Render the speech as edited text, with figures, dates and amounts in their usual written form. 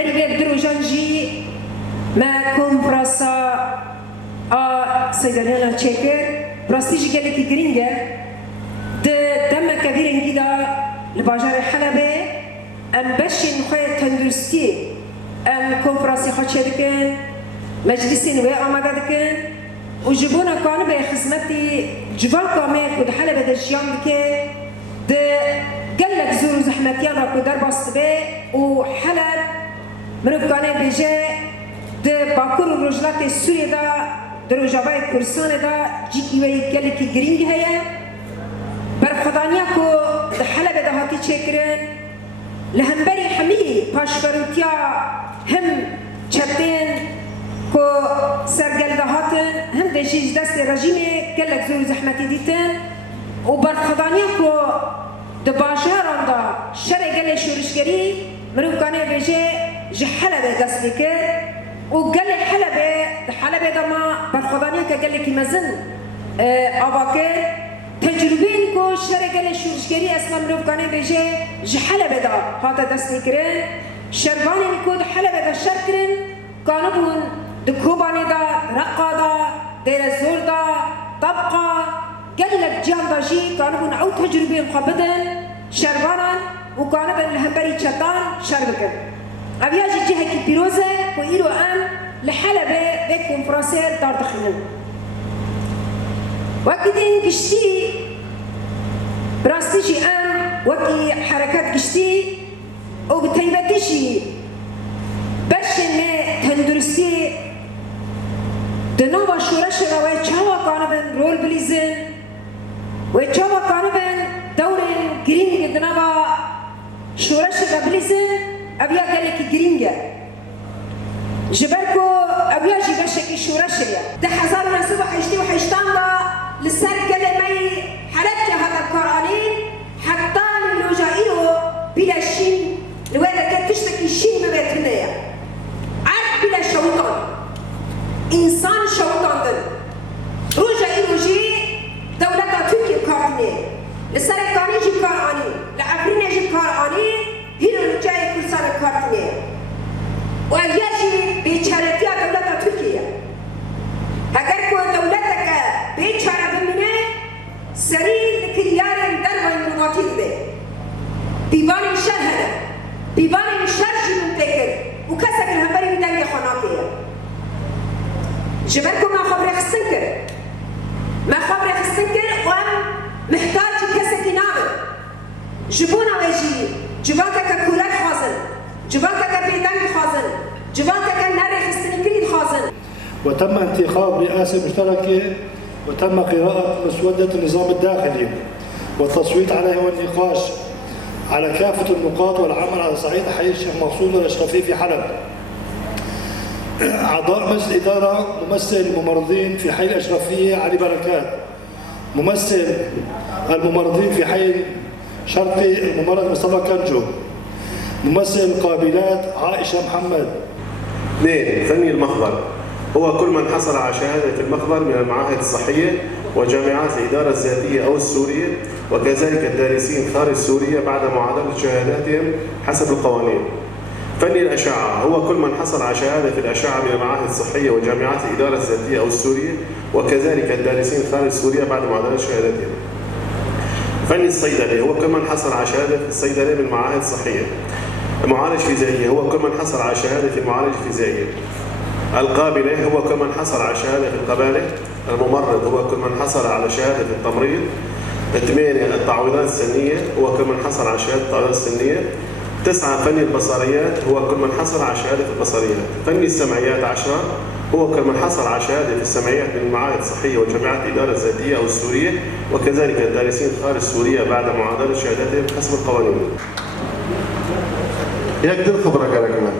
بری بدرو جنجی ما کنفرانسا سیدالیانا چکر براستیجی گلی کی گرینگه دم کبیرنگی دا لباجار حلبه ام بشین خوی تندرستی ام کنفرانسی خود شدکن مجلسی نوی آماده دکن و جبونا کانو به خدمتی جوال کامل کد حلبه در جیان بکه ده قلق زور و زحمتیان را کد در باست به و حلب منو کانه بیجه ده باکور و رجلات سوریه دا در روجابای کردستان دا جیکی گلکی گرینگ هیا برخدانیا کو ده حلبه ده هاتی چکرن لهمبری حمی پاشفروتیا هم چپتین کو سرگل ده هاتن هم ده جیج دست رژیم گلک زور زحمتی دیتن و برخدانیا کو ده باجاران دا شر گل شورشگری مروف کانه بیجه جه حلبه دست بکر و قال حلبة ده ما برخدانية كقال لك مزن أباكر تجربين كو شر قال شورشكري أصلا مروف كانوا بيجي حلبة ده هذا دست كرن شرباني نكود حلبة ده شركرن كانوا بون دكوباني ده رقا ده دير الزور ده طبقة قال لك جام باجي كانوا بون عود تجربين قبضن شربانا وكانوا بون الهمبري شطان شربكن أبياجي جهة كبيروزة وإيرو أم لحلبة بكونفرانسية دار دخلنا وكدين قشتي براستيجي أم وكي حركات قشتي وبتيبتيشي باش ما تندرسي دنوبا شورش روي تشاوا كانبن رول بليزن وتشاوا كانبن دور جرين دنوبا شورش بليزن أبيا قالك جرينجا جبركو أبيا جبشك شورشيا ده حزار منسوب حيشتي وحيشتان دا لسر كلمي حركة هذا القرآنين حتى من رجائله بلا شين لولا كانت تشتكي شين ببيتنا عارف بلا شوطان إنسان شوطان دل رجائله جي دولة تركيا قرآنين لسر كاني جي قرآنين لعفرين جي قرآنين هنا جاي كل سنة قرآنين وأبياجي بيشارتيا دولة تركيا هكذا كو دولتك بيشارة بمنه سرير لكريار درب المواطن به بيبان الشهر بيبان الشرج من تكر وكسك الهبري بدنجي خناقية جبركم ما خبر خسنكر ما خبر خسنكر وأم محتاج كسك نامر جبونا ويجي جباتك كولك خازن جباتك بيدنج خازن جباتك ناري خسنكري خازن وتم انتخاب رئاسة مشتركة وتم قراءة مسودة النظام الداخلي والتصويت عليها والنقاش على كافة النقاط والعمل على صعيد حي الشيخ مقصود الأشرفي في حلب. أعضاء مجلس الإدارة ممثل الممرضين في حي الأشرفية علي بركات، ممثل الممرضين في حي شرقي الممرض مصطفى كنجو، ممثل القابلات عائشة محمد. 2. فني المخبر هو كل من حصل على شهادة المخبر من المعاهد الصحية وجامعات الإدارة الذاتية أو السورية وكذلك الدارسين خارج سوريا بعد معادلة شهاداتهم حسب القوانين. فني الأشعة هو كل من حصل على شهادة في الأشعة من المعاهد الصحية وجامعات الإدارة الذاتية أو السورية وكذلك الدارسين خارج سوريا بعد معادلة شهاداتهم. فني الصيدلة هو كل من حصل على شهادة في الصيدلة من المعاهد الصحية. معالج فيزيائي هو كل من حصل على شهادة في المعالج الفيزيائي. القابلة هو كل من حصل على شهادة في القبالة. الممرض هو كل من حصل على شهادة في التمريض. 8. التعويضات السنية هو كل من حصل على شهادة التعويضات السنية. 9. فني البصريات هو كل من حصل على شهادة البصريات. فني السمعيات 10 هو كل من حصل على شهادة في السمعيات من المعاهد الصحية وجامعات الإدارة الذاتية أو السورية وكذلك الدارسين خارج سوريا بعد معادلة شهاداتهم حسب القوانين. يقدر خبرك على كمان.